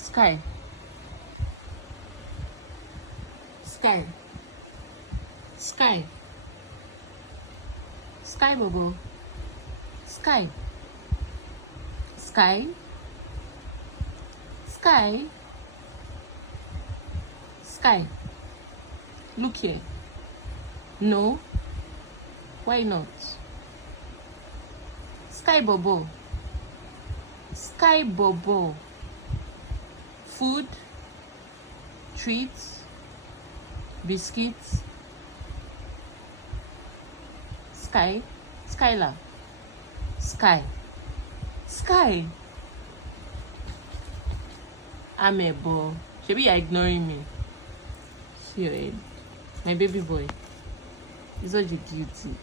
Sky. Sky. Sky. Sky Bobo. Sky. Sky. Sky. Sky. Look here. No. Why not? Sky Bobo. Sky Bobo. Food, treats, biscuits. Sky. Skylar. Sky. Sky. Amebo. Maybe you're ignoring me. See your head. My baby boy. He's such a cutie.